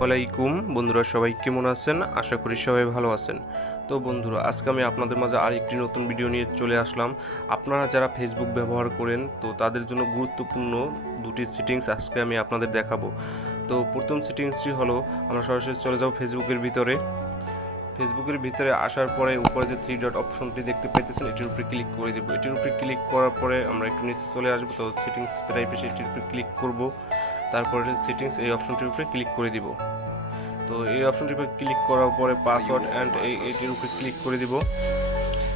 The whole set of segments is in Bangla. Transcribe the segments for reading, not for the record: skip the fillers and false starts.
ওয়ালাইকুম বন্ধুরা, সবাই কেমন আছেন? আশা করি সবাই ভালো আছেন। তো বন্ধুরা, আজকে আমি আপনাদের মাঝে আরেকটি নতুন ভিডিও নিয়ে চলে আসলাম। আপনারা যারা ফেসবুক ব্যবহার করেন, তো তাদের জন্য গুরুত্বপূর্ণ দুটি সেটিংস আজকে আমি আপনাদের দেখাবো। তো প্রথম সেটিংসটি হলো, আমরা সরাসরি চলে যাব ফেসবুকের ভিতরে। ফেসবুকের ভিতরে আসার পরে উপরে যে 3 ডট অপশনটি দেখতে পাইতেছেন, এটির উপরে ক্লিক করে দেবো। এটির উপরে ক্লিক করার পরে আমরা একটু নিচে চলে আসবো। তো সেটিংস প্রাইভেসি, এটির উপরে ক্লিক করব। তারপরে সেটিংস এই অপশনটির উপরে ক্লিক করে দিব। তো এই অপশনটির উপরে ক্লিক করার পরে পাসওয়ার্ড অ্যান্ড এইটির উপরে ক্লিক করে দিব।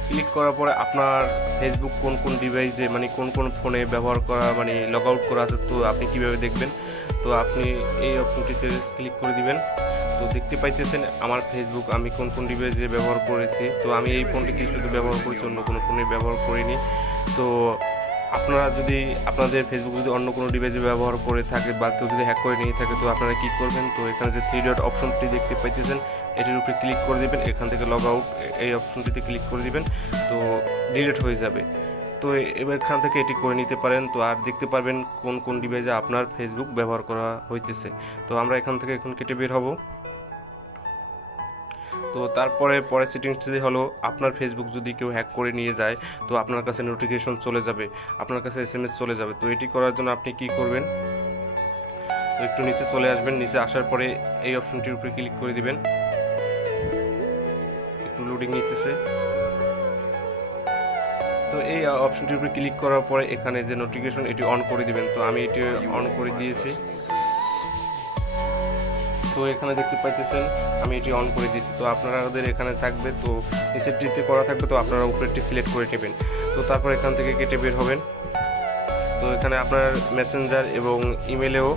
ক্লিক করার পরে আপনার ফেসবুক কোন কোন ডিভাইসে, মানে কোন কোন ফোনে ব্যবহার করা, মানে লগ আউট করা আছে, তো আপনি কীভাবে দেখবেন? তো আপনি এই অপশনটিতে ক্লিক করে দিবেন। তো দেখতে পাইতেছেন আমার ফেসবুক আমি কোন কোন ডিভাইসে ব্যবহার করেছি। তো আমি এই ফোনটিকে শুধু ব্যবহার করেছি, অন্য কোনো ফোনে ব্যবহার করিনি। তো আপনারা যদি আপনাদের ফেসবুক যদি অন্য কোনো ডিভাইসে ব্যবহার করে থাকে বা কেউ যদি হ্যাক করে নিয়ে থাকে, তো আপনারা কী করবেন? তো এখানে যে 3 ডট অপশনটি দেখতে পাইতেছেন, এটির উপরে ক্লিক করে দেবেন। এখান থেকে লগ আউট এই অপশনটিতে ক্লিক করে দিবেন। তো ডিলিট হয়ে যাবে। তো এবার এখান থেকে এটি করে নিতে পারেন। তো আর দেখতে পারবেন কোন কোন ডিভাইসে আপনার ফেসবুক ব্যবহার করা হইতেছে। তো আমরা এখান থেকে এখন কেটে বের হব। তো তারপরে পরের সেটিংসটি হলো, আপনার ফেসবুক যদি কেউ হ্যাক করে নিয়ে যায়, তো আপনার কাছে নোটিফিকেশন চলে যাবে, আপনার কাছে SMS চলে যাবে। তো এটি করার জন্য আপনি কি করবেন? একটু নিচে চলে আসবেন। নিচে আসার পরে এই অপশনটির উপরে ক্লিক করে দিবেন। একটু লোডিং নিতেছে। তো এই অপশনটির উপরে ক্লিক করার পরে এখানে যে নোটিফিকেশন, এটি অন করে দিবেন। তো আমি এটি অন করে দিয়েছি। তো এখানে দেখতে পাইতেছেন আমি এটি অন করে দিয়েছি। তো আপনাদের এখানে থাকবে, তো নিচেরটিতে করা থাকবে, তো আপনারা উপরেরটি সিলেক্ট করে নেবেন। তো তারপর এখান থেকে কেটে বের হবেন। তো এখানে আপনার মেসেঞ্জার এবং ইমেলেও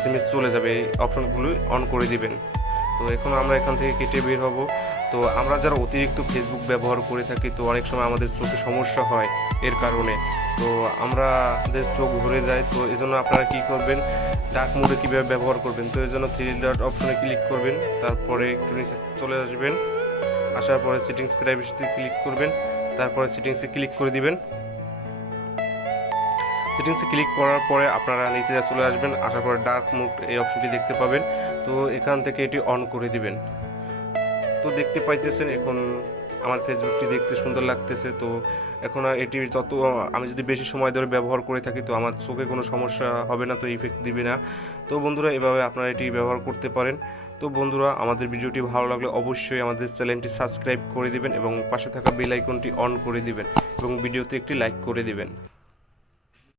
SMS চলে যাবে, এই অপশনগুলো অন করে দিবেন। তো এখন আমরা এখান থেকে কেটে বের হব। তো আমরা যারা অতিরিক্ত ফেসবুক ব্যবহার করে থাকি, তো অনেক সময় আমাদের চোখে সমস্যা হয় এর কারণে। তো আমাদের চোখ ভরে যায়। তো এই জন্য আপনারা কী করবেন? ডার্ক মোডে কীভাবে ব্যবহার করবেন? তো এই জন্য 3 ডট অপশনে ক্লিক করবেন। তারপরে একটু নিচে চলে আসবেন। আসার পরে সেটিংস প্রাইভেসিতে ক্লিক করবেন। তারপরে সেটিংসে ক্লিক করে দিবেন। সেটিংসে ক্লিক করার পরে আপনারা নিচে চলে আসবেন। আসার পরে ডার্ক মোড এই অপশনটি দেখতে পাবেন। তো এখান থেকে এটি অন করে দিবেন। তো দেখতে পাইতেছেন এখন আমার ফেসবুকটি দেখতে সুন্দর লাগতেছে। তো এখন আর এটি যত আমি যদি বেশি সময় ধরে ব্যবহার করে থাকি, তো আমার চোখে কোনো সমস্যা হবে না, তো ইফেক্ট দিবে না। তো বন্ধুরা, এভাবে আপনারা এটি ব্যবহার করতে পারেন। তো বন্ধুরা, আমাদের ভিডিওটি ভালো লাগলে অবশ্যই আমাদের চ্যানেলটি সাবস্ক্রাইব করে দিবেন এবং পাশে থাকা বেল আইকনটি অন করে দিবেন এবং ভিডিওতে একটি লাইক করে দিবেন।